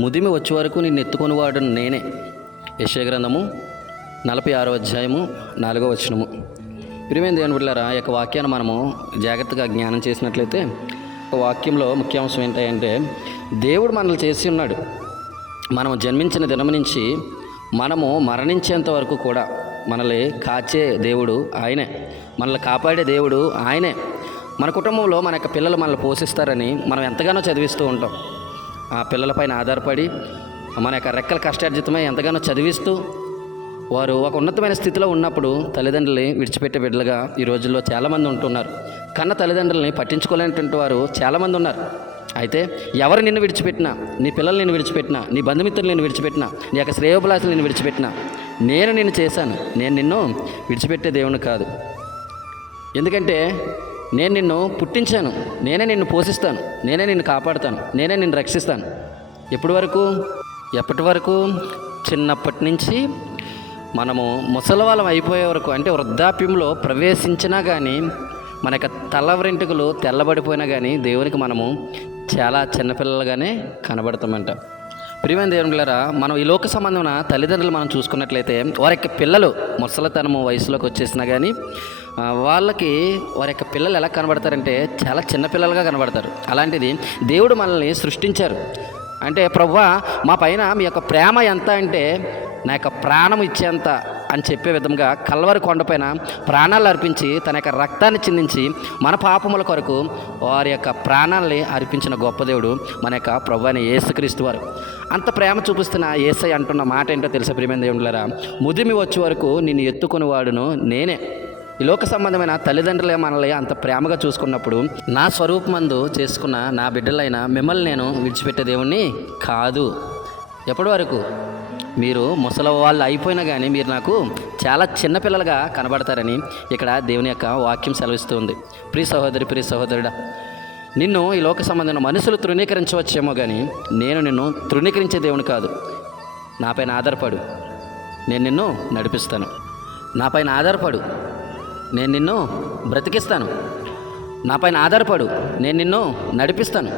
ముదిమి వచ్చే వరకు నిన్ను ఎత్తుకొనివాడు నేనే. యెషయా గ్రంథము 46వ అధ్యాయము 4వ వచనము. ప్రియమైన దేవుని బిడ్డలారా, ఈ యొక్క వాక్యాన్ని మనము జాగ్రత్తగా జ్ఞానం చేసినట్లయితే వాక్యంలో ముఖ్యాంశం ఏంటంటే, దేవుడు మనల్ని చేసి ఉన్నాడు. మనం జన్మించిన దినం నుంచి మనము మరణించేంత వరకు కూడా మనల్ని కాచే దేవుడు ఆయనే, మనల్ని కాపాడే దేవుడు ఆయనే. మన కుటుంబంలో మన యొక్క పిల్లలు మనల్ని పోషిస్తారని మనం ఎంతగానో చదివిస్తూ ఉంటాం. ఆ పిల్లలపైన ఆధారపడి మన యొక్క రెక్కల కష్టార్జితమై ఎంతగానో చదివిస్తూ వారు ఒక ఉన్నతమైన స్థితిలో ఉన్నప్పుడు తల్లిదండ్రులని విడిచిపెట్టే బిడ్డలుగా ఈ రోజుల్లో చాలామంది ఉంటున్నారు. కన్న తల్లిదండ్రులని పట్టించుకోలేనటువంటి వారు చాలామంది ఉన్నారు. అయితే ఎవరు నిన్ను విడిచిపెట్టినా, నీ పిల్లలు నిన్ను విడిచిపెట్టినా, నీ బంధుమిత్రులు నిన్ను విడిచిపెట్టినా, నీ యొక్క శ్రేయోభిలాషులు నిన్ను విడిచిపెట్టినా, నేను నిన్ను చేశాను. నేను నిన్ను విడిచిపెట్టే దేవుని కాదు. ఎందుకంటే నేను నిన్ను పుట్టించాను, నేనే నిన్ను పోషిస్తాను, నేనే నిన్ను కాపాడుతాను, నేనే నిన్ను రక్షిస్తాను. ఎప్పటి వరకు? చిన్నప్పటి నుంచి మనము ముసలివాళ్ళం అయిపోయే వరకు, అంటే వృద్ధాప్యంలో ప్రవేశించినా కానీ మన యొక్క తల వెంట్రుకలు తెల్లబడిపోయినా కానీ దేవునికి మనము చాలా చిన్నపిల్లలుగానే కనబడతామంట. ప్రియమైన దేవుని బిడ్డలారా, మనం ఈ లోక సంబంధమైన తల్లిదండ్రులు మనం చూసుకున్నట్లయితే వారి యొక్క పిల్లలు ముసలితనము వయసులోకి వచ్చేసినా కానీ వాళ్ళకి వారి యొక్క పిల్లలు ఎలా కనబడతారంటే చాలా చిన్నపిల్లలుగా కనబడతారు. అలాంటిది దేవుడు మనల్ని సృష్టించారు. అంటే ప్రభువా, మా పైన మీ యొక్క ప్రేమ ఎంత అంటే నా యొక్క ప్రాణం ఇచ్చేంత అని చెప్పే విధంగా కల్వరి కొండపైన ప్రాణాలు అర్పించి తన యొక్క రక్తాన్ని చిందించి మన పాపముల కొరకు వారి యొక్క ప్రాణాలని అర్పించిన గొప్ప దేవుడు మన యొక్క ప్రభువైన అయిన యేసుక్రీస్తు వారు. అంత ప్రేమ చూపిస్తున్న యేసయ్య అంటున్న మాట ఏంటో తెలుసా ప్రియమైన దేవునిలారా? ముదిమి వచ్చే వరకు నిన్ను ఎత్తుకుని వాడును నేనే. ఈ లోక సంబంధమైన తల్లిదండ్రులే మనల్ని అంత ప్రేమగా చూసుకున్నప్పుడు నా స్వరూపమందు చేసుకున్న నా బిడ్డలైన మిమ్మల్ని నేను విడిచిపెట్టే దేవుణ్ణి కాదు. ఎప్పటి వరకు? మీరు ముసలి వాళ్ళు అయిపోయినా కానీ మీరు నాకు చాలా చిన్నపిల్లలుగా కనబడతారని ఇక్కడ దేవుని యొక్క వాక్యం సెలవిస్తుంది. ప్రియ సహోదరి, ప్రియ సహోదరుడా, నిన్ను ఈ లోక సంబంధమైన మనుషులు తృణీకరించవచ్చేమో కానీ నేను నిన్ను తృణీకరించే దేవుని కాదు. నాపైన ఆధారపడు, నేను నిన్ను నడిపిస్తాను. నాపైన ఆధారపడు, నేను నిన్ను బ్రతికిస్తాను. నాపైన ఆధారపడు, నేను నిన్ను నడిపిస్తాను.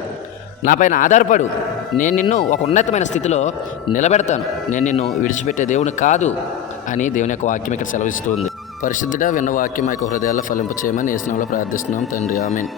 నాపైన ఆధారపడు, నేను నిన్ను ఒక ఉన్నతమైన స్థితిలో నిలబెడతాను. నేను నిన్ను విడిచిపెట్టే దేవుని కాదు అని దేవుని యొక్క వాక్యం ఇక్కడ సెలవిస్తూ ఉంది. పరిశుద్ధుడా, విన్న వాక్యం మా యొక్క హృదయాల్లో ఫలింపచేయమని యేసు నామములో ప్రార్థిస్తున్నాం తండ్రి, ఆమేన్.